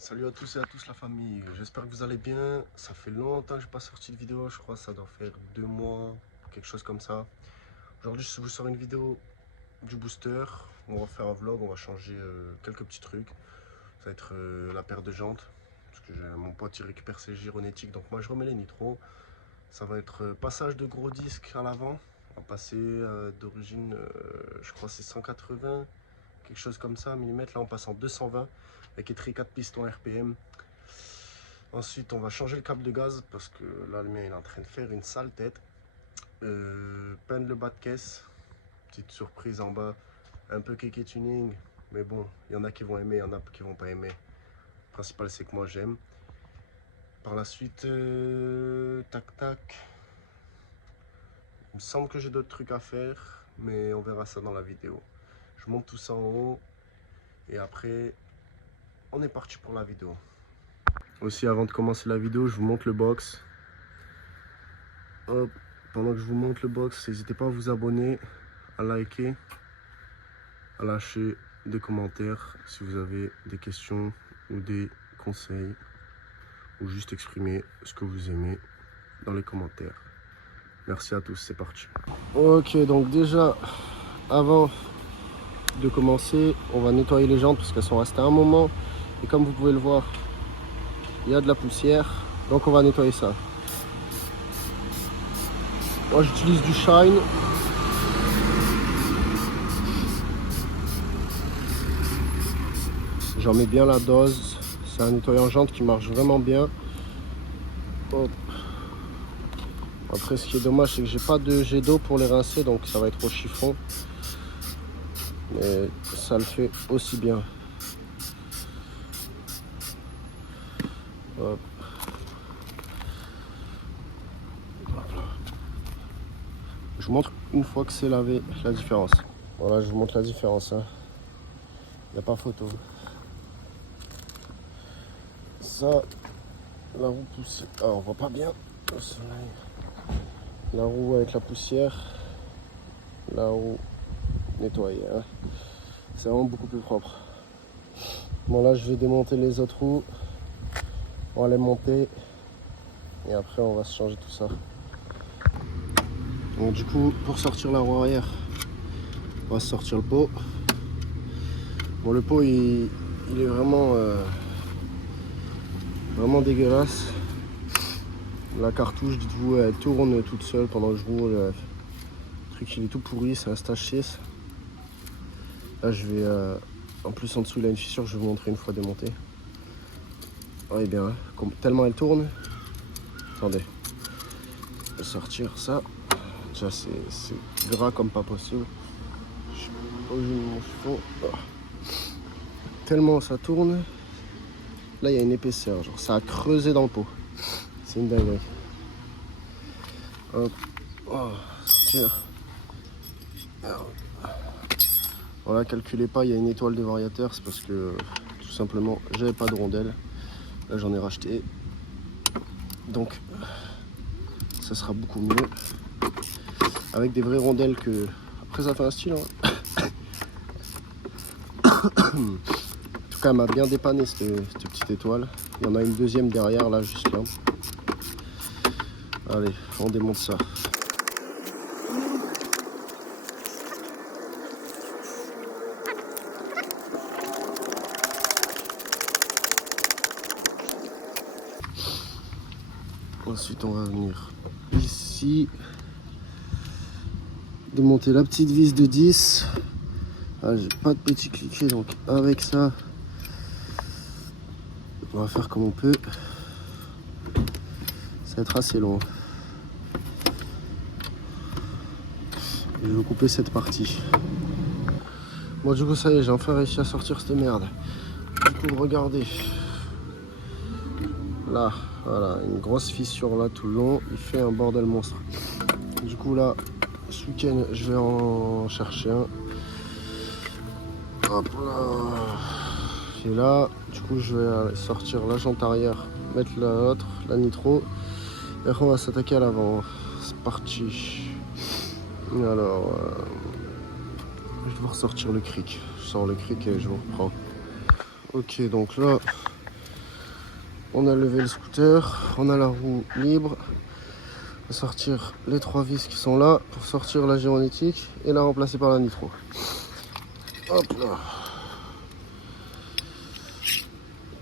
Salut à tous et à tous la famille, j'espère que vous allez bien. Ça fait longtemps que je n'ai pas sorti de vidéo, je crois que ça doit faire 2 mois, quelque chose comme ça. Aujourd'hui je vous sors une vidéo du booster, on va faire un vlog, on va changer quelques petits trucs. Ça va être la paire de jantes, parce que mon pote il récupère ses gyronétiques, donc moi je remets les nitros. Ça va être passage de gros disques à l'avant, on va passer d'origine, je crois c'est 180, quelque chose comme ça, millimètres, là on passe en 220 avec étrie 4 pistons RPM. Ensuite, on va changer le câble de gaz parce que là, le mien il est en train de faire une sale tête. Peindre le bas de caisse, petite surprise en bas, un peu kéké tuning, mais bon, il y en a qui vont aimer, il y en a qui vont pas aimer. Le principal, c'est que moi j'aime. Par la suite, tac tac. Il me semble que j'ai d'autres trucs à faire, mais on verra ça dans la vidéo. Je monte tout ça en haut et après, on est parti pour la vidéo. Aussi, avant de commencer la vidéo, je vous montre le box. Hop, pendant que je vous montre le box, n'hésitez pas à vous abonner, à liker, à lâcher des commentaires si vous avez des questions ou des conseils, ou juste exprimer ce que vous aimez dans les commentaires. Merci à tous, c'est parti. Ok, donc déjà, avant de commencer, on va nettoyer les jantes parce qu'elles sont restées un moment. Et comme vous pouvez le voir, il y a de la poussière, donc on va nettoyer ça. Moi j'utilise du Shine. J'en mets bien la dose. C'est un nettoyant jante qui marche vraiment bien. Hop. Après, ce qui est dommage, c'est que j'ai pas de jet d'eau pour les rincer, donc ça va être au chiffon. Mais ça le fait aussi bien. Hop. Je vous montre une fois que c'est lavé la différence. Voilà, je vous montre la différence. Hein. Il n'y a pas photo. Ça, la roue poussée. Ah, on voit pas bien au soleil. La roue avec la poussière. La roue nettoyée. Hein. C'est vraiment beaucoup plus propre. Bon, là, je vais démonter les autres roues. On va les monter. Et après, on va se changer tout ça. Donc, du coup, pour sortir la roue arrière, on va sortir le pot. Bon, le pot, il est vraiment, vraiment dégueulasse. La cartouche, dites-vous, elle tourne toute seule pendant que je roule. Le truc, il est tout pourri, c'est un stage 6. Là, je vais... en plus, en dessous, il a une fissure, je vais vous montrer une fois démontée. Ah, et bien, tellement elle tourne. Attendez. Je vais sortir ça. Déjà, c'est gras comme pas possible. Je sais pas où j'ai mis mon chiffon. Ah. Tellement ça tourne. Là, il y a une épaisseur. Genre, ça a creusé dans le pot. C'est une dinguerie. Hop. Oh, sortir. Voilà, calculez pas, il y a une étoile de variateur. C'est parce que, tout simplement, j'avais pas de rondelle. Là, j'en ai racheté. Donc, ça sera beaucoup mieux. Avec des vraies rondelles que... Après, ça fait un style, hein. En tout cas, elle m'a bien dépanné cette petite étoile. Il y en a une deuxième derrière, là, juste là. Allez, on démonte ça. Ensuite, on va venir ici. Démonter la petite vis de 10. Ah, j'ai pas de petit cliquet, donc avec ça, on va faire comme on peut. Ça va être assez long. Et je vais couper cette partie. Bon, du coup, ça y est, j'ai enfin réussi à sortir cette merde. Du coup, regardez. Là, voilà, une grosse fissure là tout le long. Il fait un bordel monstre. Du coup, là, ce week-end, je vais en chercher un. Hop là. Et là, du coup, je vais sortir la jante arrière, mettre l'autre, la nitro. Et après, on va s'attaquer à l'avant. C'est parti. Alors, je vais ressortir le cric. Je sors le cric et je vous reprends. Ok, donc là, On a levé le scooter, on a la roue libre. On va sortir les 3 vis qui sont là pour sortir la gyronétique et la remplacer par la nitro. Hop là.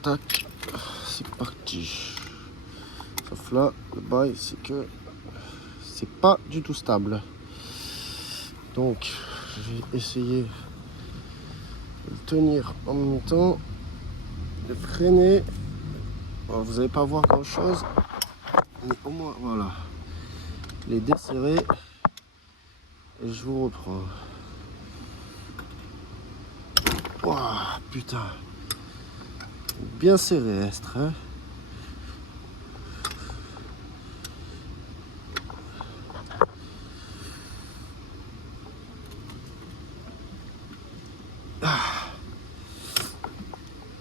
Tac, c'est parti. Sauf là, le bail, c'est que c'est pas du tout stable. Donc, je vais essayer de le tenir en même temps, de freiner. Alors, vous n'allez pas voir grand chose, mais au moins, voilà. Les desserrer et je vous reprends. Ouah, putain. Bien serré, Estre, hein.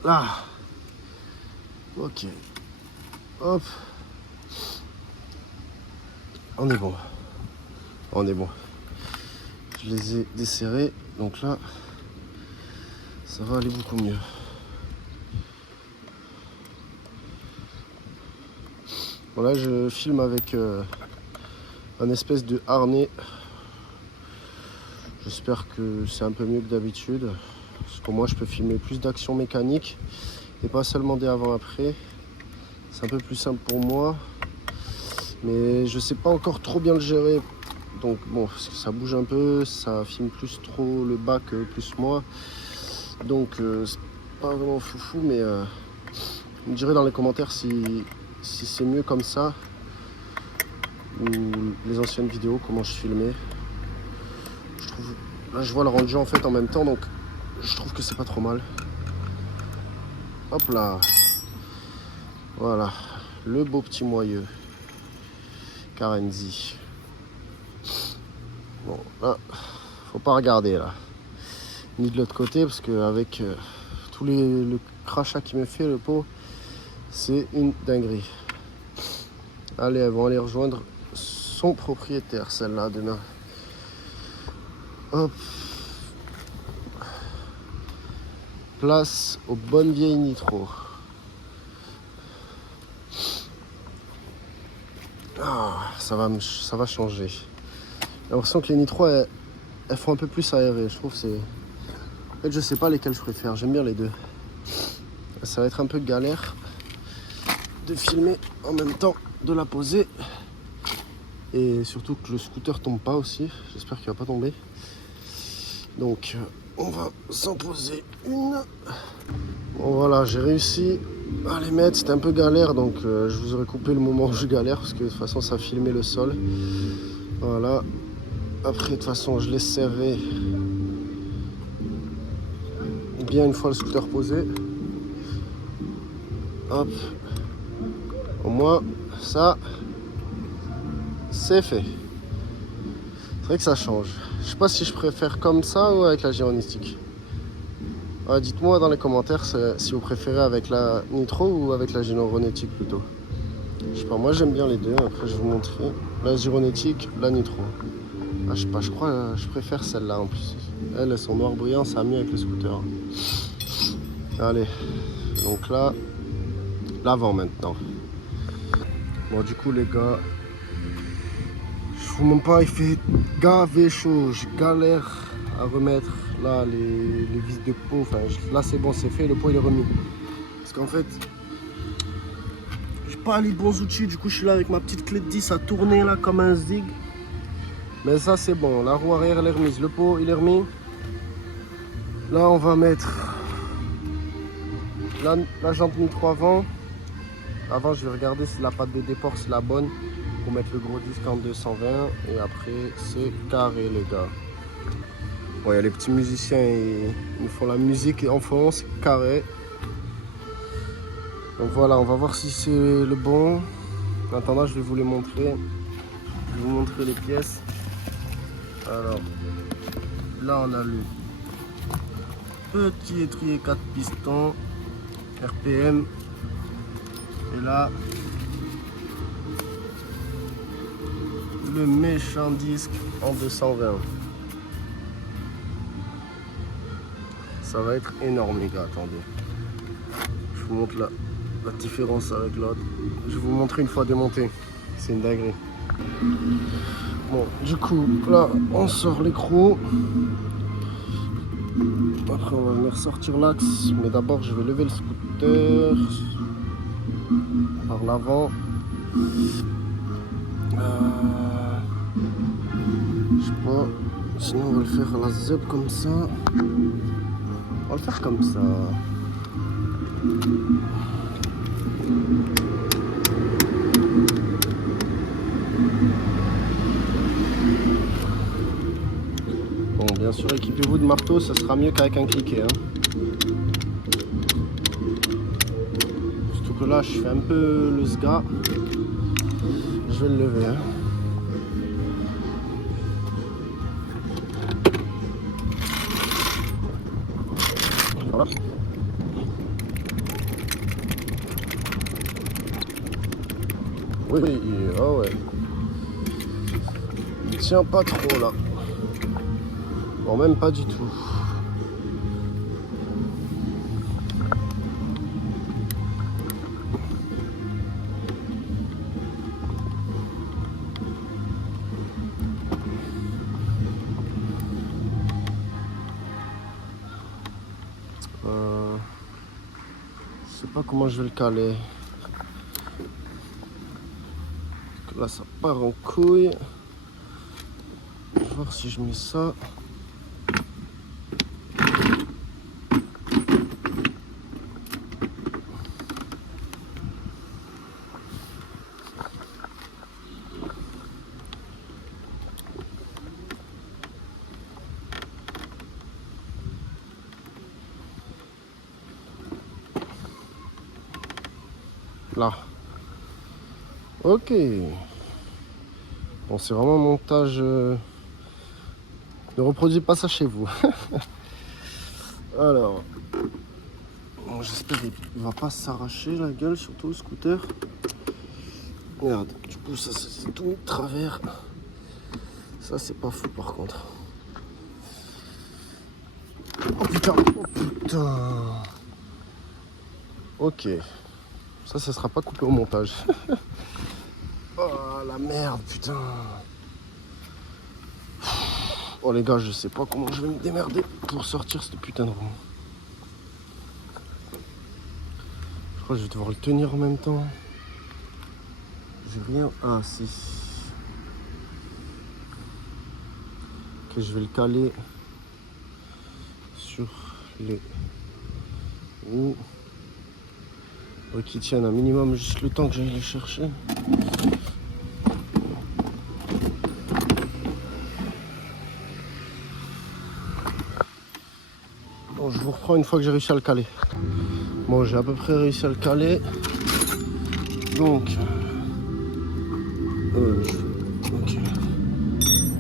Là. Ok. Hop. On est bon. On est bon. Je les ai desserrés. Donc là, ça va aller beaucoup mieux. Bon là, je filme avec un espèce de harnais. J'espère que c'est un peu mieux que d'habitude. Parce que moi, je peux filmer plus d'actions mécaniques et pas seulement des avant-après. C'est un peu plus simple pour moi. Mais je sais pas encore trop bien le gérer. Donc bon, parce que ça bouge un peu, ça filme plus trop le bas que plus moi. Donc c'est pas vraiment foufou, mais vous me direz dans les commentaires si c'est mieux comme ça ou les anciennes vidéos, comment je filmais. Je trouve, là je vois le rendu en fait en même temps, donc je trouve que c'est pas trop mal. Hop là, voilà, le beau petit moyeu Carenzi. Bon là, faut pas regarder là, ni de l'autre côté, parce qu'avec tous le crachat qu'il me fait, le pot, c'est une dinguerie. Allez, elles vont aller rejoindre son propriétaire, celle-là, demain. Hop. Place aux bonnes vieilles nitro. Ah, ça va changer. J'ai l'impression que les nitros, elles font un peu plus aérées. Je trouve que c'est... En fait, je sais pas lesquelles je préfère. J'aime bien les deux. Ça va être un peu galère de filmer en même temps, de la poser. Et surtout que le scooter tombe pas aussi. J'espère qu'il va pas tomber. Donc, on va s'en poser une. Bon, voilà, j'ai réussi à les mettre. C'était un peu galère, donc je vous aurais coupé le moment où je galère, parce que de toute façon, ça filmait le sol. Voilà. Après, de toute façon, je les serrai bien une fois le scooter posé. Hop. Au moins, ça, c'est fait. C'est vrai que ça change. Je sais pas si je préfère comme ça ou avec la gyronétique. Ouais, dites-moi dans les commentaires si vous préférez avec la nitro ou avec la gyronétique plutôt. Je sais pas, moi j'aime bien les deux. Après, je vais vous montrer la gyronétique, la nitro. Ah, je sais pas, je crois que je préfère celle-là en plus. Elles sont noir brillant, ça va mieux avec le scooter. Allez, donc là, l'avant maintenant. Bon, du coup, les gars, je vous montre pas, il fait gavé chaud. Je galère à remettre là les vis de pot. Enfin, là, c'est bon, c'est fait, le pot il est remis. Parce qu'en fait, j'ai pas les bons outils. Du coup, je suis là avec ma petite clé de 10 à tourner là comme un zig. Mais ça, c'est bon. La roue arrière, elle est remise. Le pot, il est remis. Là, on va mettre la jante nitro avant. Avant, je vais regarder si la patte de déport c'est la bonne pour mettre le gros disque en 220. Et après, c'est carré, les gars. Bon, il y a les petits musiciens, ils font la musique en fond, c'est carré. Donc voilà, on va voir si c'est le bon. En attendant, je vais vous les montrer. Je vais vous montrer les pièces. Alors, là, on a le petit étrier 4 pistons RPM. Et là, le méchant disque en 220. Ça va être énorme, les gars. Attendez, je vous montre là la différence avec l'autre. Je vais vous montrer une fois démonté. C'est une dinguerie. Bon, du coup, là, on sort l'écrou. Après, on va venir sortir l'axe. Mais d'abord, je vais lever le scooter par l'avant. Je sais pas. Sinon, on va le faire à la zep comme ça. On va le faire comme ça. Bon, bien sûr, équipez-vous de marteau, ça sera mieux qu'avec un cliquet. Hein. Surtout que là, je fais un peu le sga. Je vais le lever. Hein. Voilà. Oui, ah ouais. Il tient pas trop là. Bon, même pas du tout. Je sais pas comment je vais le caler. Parce que là, ça part en couille. Je vais voir si je mets ça. Là. Ok. Bon, c'est vraiment un montage. Ne reproduisez pas ça chez vous. Alors. Bon, j'espère qu'il ne va pas s'arracher la gueule, surtout le scooter. Regarde, du coup, ça c'est tout mis de travers. Ça, c'est pas fou par contre. Oh putain, oh putain. Ok. Ça sera pas coupé au montage. Oh la merde, putain. Oh les gars, je sais pas comment je vais me démerder pour sortir cette putain de roue. Je crois que je vais devoir le tenir en même temps. J'ai rien. Ah si. Ok, je vais le caler sur les roues. Qui tiennent un minimum juste le temps que j'aille les chercher. Bon, je vous reprends une fois que j'ai réussi à le caler. Bon, j'ai à peu près réussi à le caler. Donc, ok.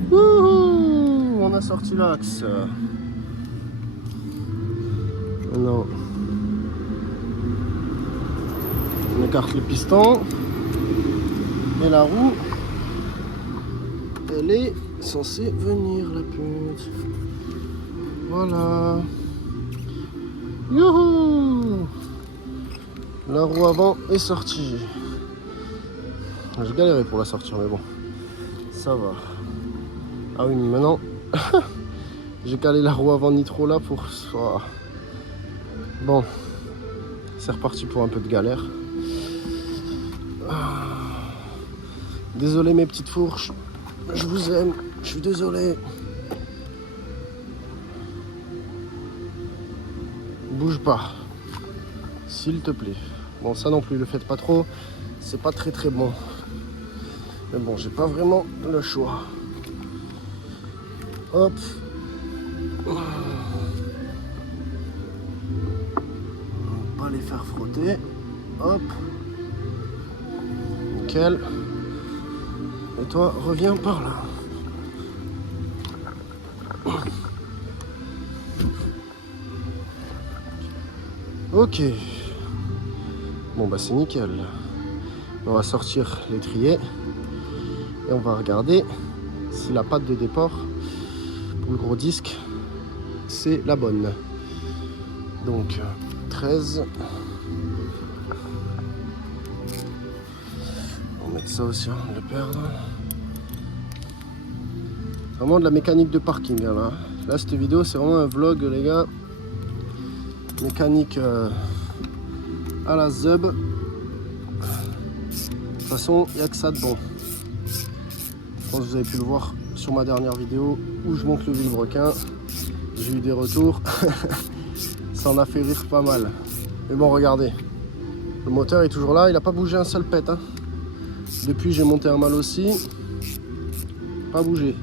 Wouhou, on a sorti l'axe. Maintenant, on écarte le piston et la roue, elle est censée venir, la pute. Voilà. Youhou! La roue avant est sortie. J'ai galéré pour la sortir, mais bon, ça va. Ah oui, mais maintenant, j'ai calé la roue avant nitro là pour... Oh. Bon, c'est reparti pour un peu de galère. Désolé mes petites fourches, je vous aime, je suis désolé. Bouge pas, s'il te plaît. Bon, ça non plus, le faites pas trop, c'est pas très bon. Mais bon, j'ai pas vraiment le choix. Hop. On va pas les faire frotter. Hop. Nickel. Et toi, reviens par là. Ok. Bon bah c'est nickel. On va sortir l'étrier et on va regarder si la patte de départ pour le gros disque c'est la bonne. Donc 13. ça aussi, hein, de le perdre. Vraiment de la mécanique de parking hein, là. Là cette vidéo c'est vraiment un vlog les gars. Mécanique à la zeb. De toute façon il n'y a que ça de bon. Je pense que vous avez pu le voir sur ma dernière vidéo où je monte le vilebrequin. J'ai eu des retours. Ça en a fait rire pas mal. Mais bon regardez. Le moteur est toujours là, il n'a pas bougé un seul pet. Hein. Depuis j'ai monté un mal aussi. Pas bougé.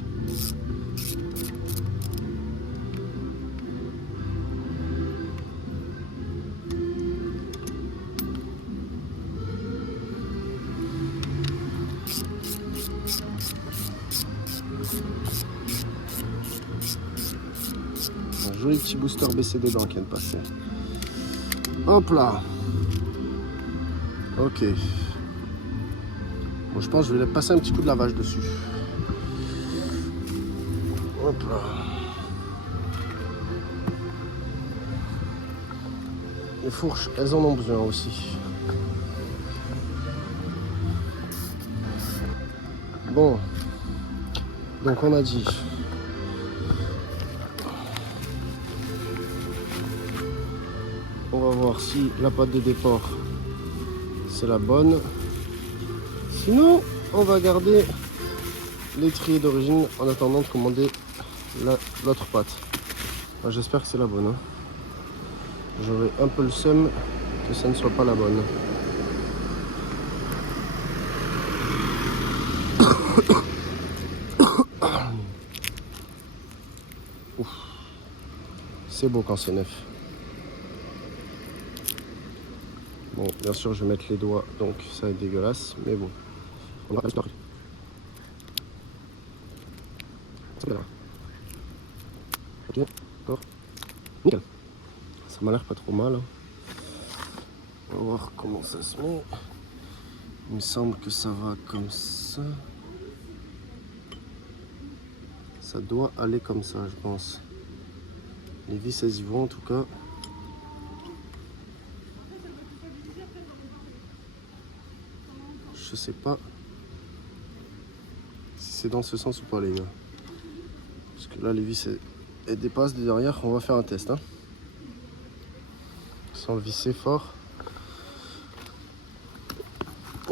Un joli petit booster BCD dans qui vient de passer. Hop là. Ok. Bon, je pense que je vais passer un petit coup de lavage dessus. Hop là. Les fourches, elles en ont besoin aussi. Bon. Donc on a dit. On va voir si la pâte de départ c'est la bonne. Sinon, on va garder l'étrier d'origine en attendant de commander l'autre pâte. Enfin, j'espère que c'est la bonne. Hein. J'aurais un peu le seum que ça ne soit pas la bonne. C'est beau quand c'est neuf. Bon, bien sûr, je vais mettre les doigts, donc ça va être dégueulasse, mais bon. On va faire l'histoire. Ça va. Ok, d'accord. Nickel. Ça m'a l'air pas trop mal. On va voir comment ça se met. Il me semble que ça va comme ça. Ça doit aller comme ça, je pense. Les vis, elles y vont en tout cas. Je sais pas si c'est dans ce sens ou pas les gars. Parce que là les vis elles dépassent de derrière. On va faire un test. Hein. Sans le visser fort.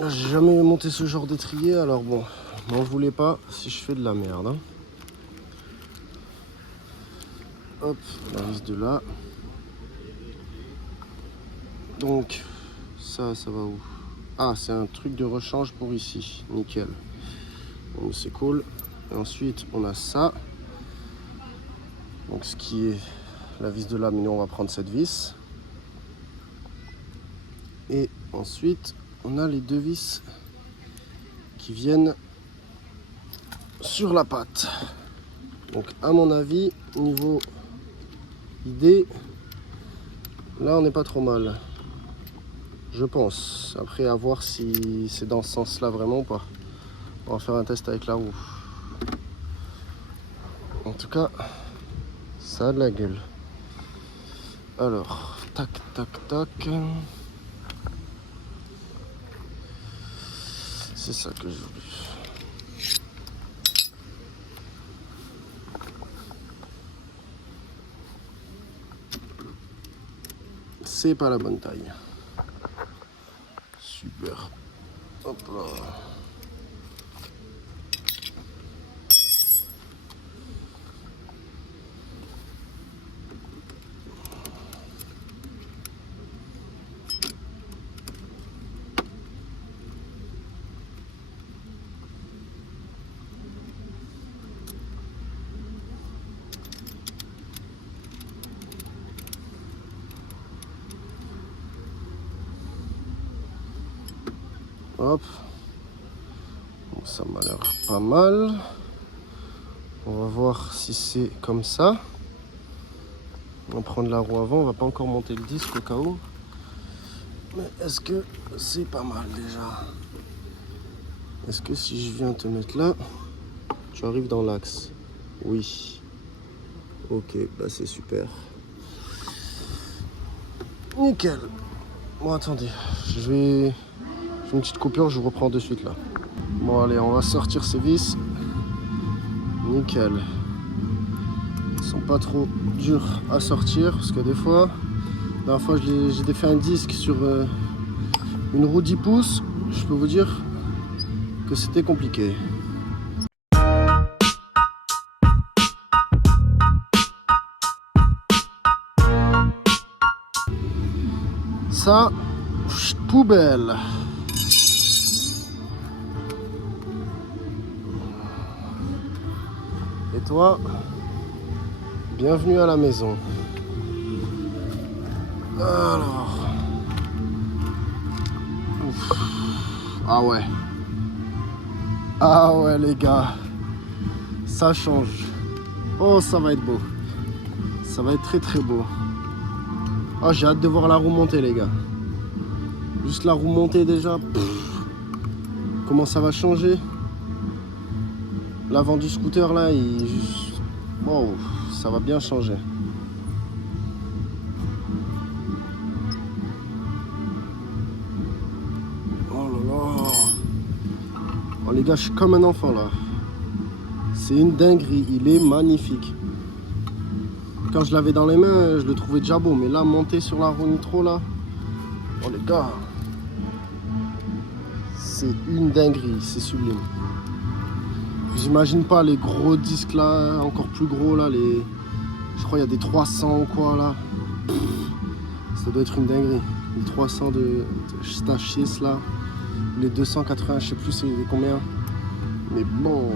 J'ai jamais monté ce genre d'étrier. Alors bon, m'en voulez pas si je fais de la merde. Hein. Hop, la vis de là. Donc ça va où? Ah, c'est un truc de rechange pour ici. Nickel. Donc c'est cool. Et ensuite, on a ça. Donc ce qui est la vis de là, mais nous on va prendre cette vis. Et ensuite, on a les deux vis qui viennent sur la patte. Donc à mon avis, niveau idée, là on n'est pas trop mal. Je pense. Après, à voir si c'est dans ce sens-là vraiment ou pas. On va faire un test avec la roue. En tout cas, ça a de la gueule. Alors, tac, tac, tac. C'est ça que je voulais. C'est pas la bonne taille. Super. Hop là. Hop. Bon, ça m'a l'air pas mal. On va voir si c'est comme ça. On va prendre la roue avant. On va pas encore monter le disque au cas où. Mais est-ce que c'est pas mal déjà? Est-ce que si je viens te mettre là, tu arrives dans l'axe? Oui. Ok, bah c'est super. Nickel. Bon, attendez. Je vais une petite coupure, je vous reprends de suite là. Bon allez, on va sortir ces vis. Nickel. Ils sont pas trop durs à sortir parce que des fois, la dernière fois j'ai défait un disque sur une roue 10 pouces. Je peux vous dire que c'était compliqué. Ça, poubelle. Et toi, bienvenue à la maison. Alors. Ouf. Ah ouais. Ah ouais les gars. Ça change. Oh ça va être beau. Ça va être très très beau. Ah j'ai hâte de voir la roue monter les gars. Juste la roue monter déjà. Comment ça va changer. L'avant du scooter là, wow, ça va bien changer. Oh là là. Oh les gars, je suis comme un enfant là. C'est une dinguerie, il est magnifique. Quand je l'avais dans les mains, je le trouvais déjà beau. Mais là, monter sur la roue nitro là. Oh les gars. C'est une dinguerie, c'est sublime. J'imagine pas les gros disques là, encore plus gros là, je crois il y a des 300 ou quoi là. Ça doit être une dinguerie. Les 300 de Stachis là, les 280, je sais plus c'est combien. Mais bon,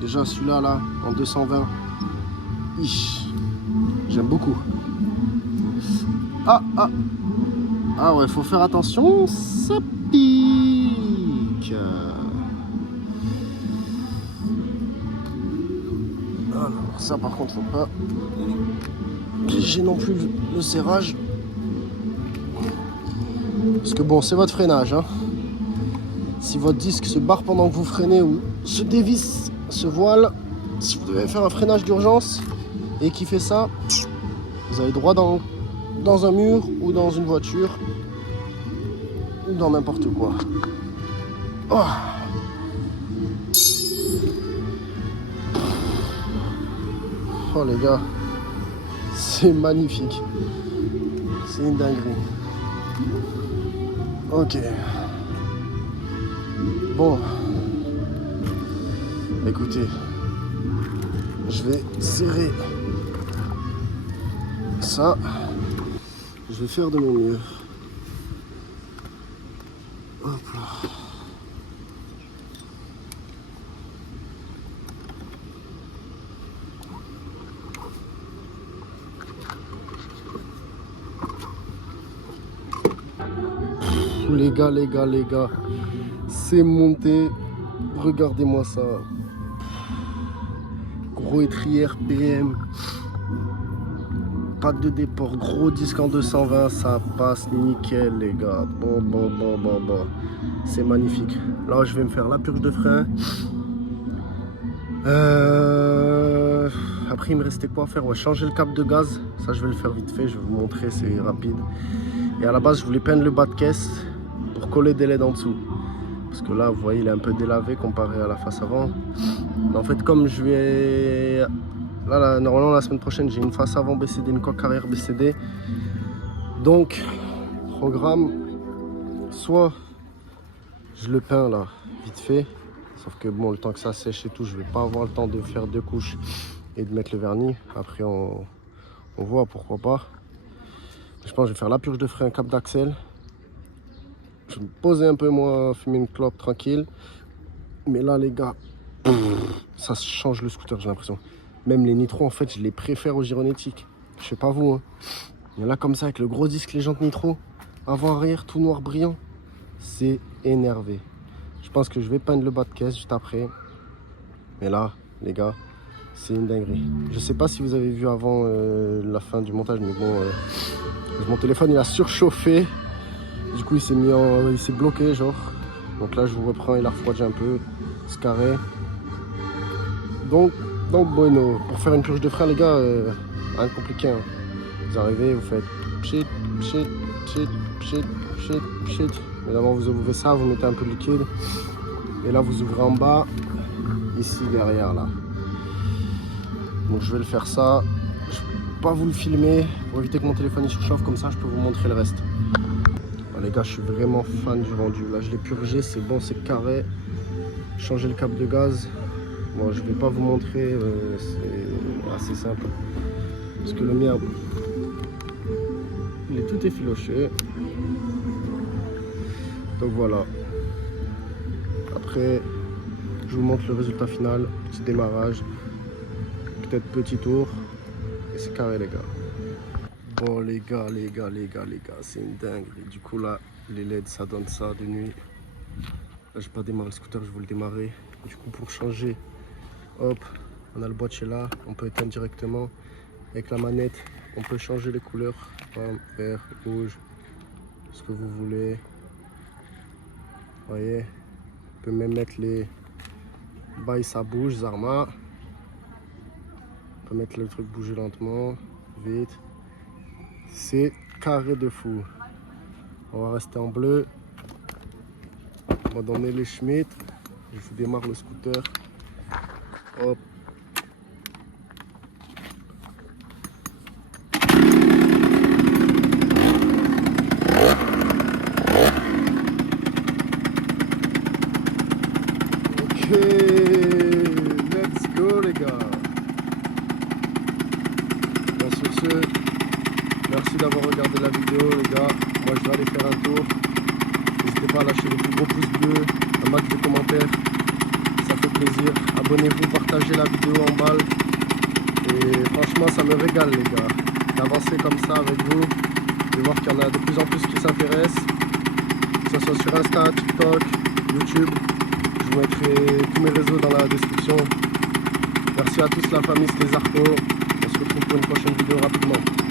déjà celui-là là, en 220, j'aime beaucoup. Ah ouais, faut faire attention, ça pique. Alors ça par contre faut pas j'ai non plus le serrage parce que bon c'est votre freinage hein. Si votre disque se barre pendant que vous freinez ou se dévisse, se voile, si vous devez faire un freinage d'urgence et qui fait ça, vous avez droit dans un mur ou dans une voiture ou dans n'importe quoi. Oh. Oh les gars, c'est magnifique. C'est une dinguerie. Ok. Bon. Écoutez, je vais serrer ça. Je vais faire de mon mieux. Hop là. Les gars, c'est monté. Regardez-moi ça. Gros étrière BM. Pas de déport, gros disque en 220, ça passe nickel les gars. Bon. C'est magnifique. Là je vais me faire la purge de frein. Après il me restait quoi à faire? Ouais, changer le câble de gaz. Ça je vais le faire vite fait, je vais vous montrer, c'est rapide. Et à la base je voulais peindre le bas de caisse pour coller des LED en dessous. Parce que là vous voyez il est un peu délavé comparé à la face avant. Mais en fait comme je vais... Là, normalement la semaine prochaine j'ai une face avant BCD, une coque arrière BCD. Donc programme, soit je le peins là vite fait. Sauf que bon le temps que ça sèche et tout, je vais pas avoir le temps de faire 2 couches et de mettre le vernis. Après on voit pourquoi pas. Je pense que je vais faire la purge de frein, cap d'axel. Je vais me poser un peu moi, fumer une clope tranquille. Mais là les gars, ça change le scooter j'ai l'impression. Même les nitros en fait je les préfère aux gyronétiques. Je sais pas vous hein. Il y en a comme ça avec le gros disque, les jantes nitro, avant arrière, tout noir brillant. C'est énervé. Je pense que je vais peindre le bas de caisse juste après. Mais là les gars, c'est une dinguerie. Je sais pas si vous avez vu avant la fin du montage, mais bon, mon téléphone il a surchauffé. Du coup il s'est bloqué genre. Donc là je vous reprends, il a refroidi un peu, ce carré. Donc bueno, pour faire une purge de frein les gars, rien de compliqué hein. Vous arrivez, vous faites pchit. Mais d'abord vous ouvrez ça, vous mettez un peu de liquide. Et là vous ouvrez en bas, ici derrière là. Donc je vais le faire ça. Je ne vais pas vous le filmer pour éviter que mon téléphone il surchauffe, comme ça je peux vous montrer le reste. Ah, les gars, je suis vraiment fan du rendu. Là je l'ai purgé, c'est bon, c'est carré. Changer le câble de gaz. Bon, je vais pas vous montrer, c'est assez simple. Parce que le mien, il est tout effiloché. Donc voilà. Après, je vous montre le résultat final. Petit démarrage. Peut-être petit tour. Et c'est carré les gars. Bon les gars, c'est une dinguerie. Du coup là, les LED ça donne ça de nuit. Là j'ai pas démarré le scooter, je vais le démarrer. Du coup pour changer, hop, on a le boîtier là, on peut éteindre directement. Avec la manette, on peut changer les couleurs, vert, rouge, ce que vous voulez. Vous voyez, on peut même mettre les bails, ça bouge, Zarma. On peut mettre le truc bouger lentement, vite. C'est carré de fou. On va rester en bleu. On va donner les Schmitt. Je vous démarre le scooter. Hop. Ok, let's go les gars. Bon, sur ce, merci d'avoir regardé la vidéo les gars. Moi je vais aller faire un tour. N'hésitez pas à lâcher le plus gros pouce bleu, un max de commentaires, ça fait plaisir. Abonnez-vous, partagez la vidéo en balle. Et franchement ça me régale les gars, d'avancer comme ça avec vous. Je vais voir qu'il y en a de plus en plus qui s'intéressent, que ce soit sur Insta, TikTok, YouTube. Je vous mettrai tous mes réseaux dans la description. Merci à tous la famille, c'était Zarko. On se retrouve pour une prochaine vidéo rapidement.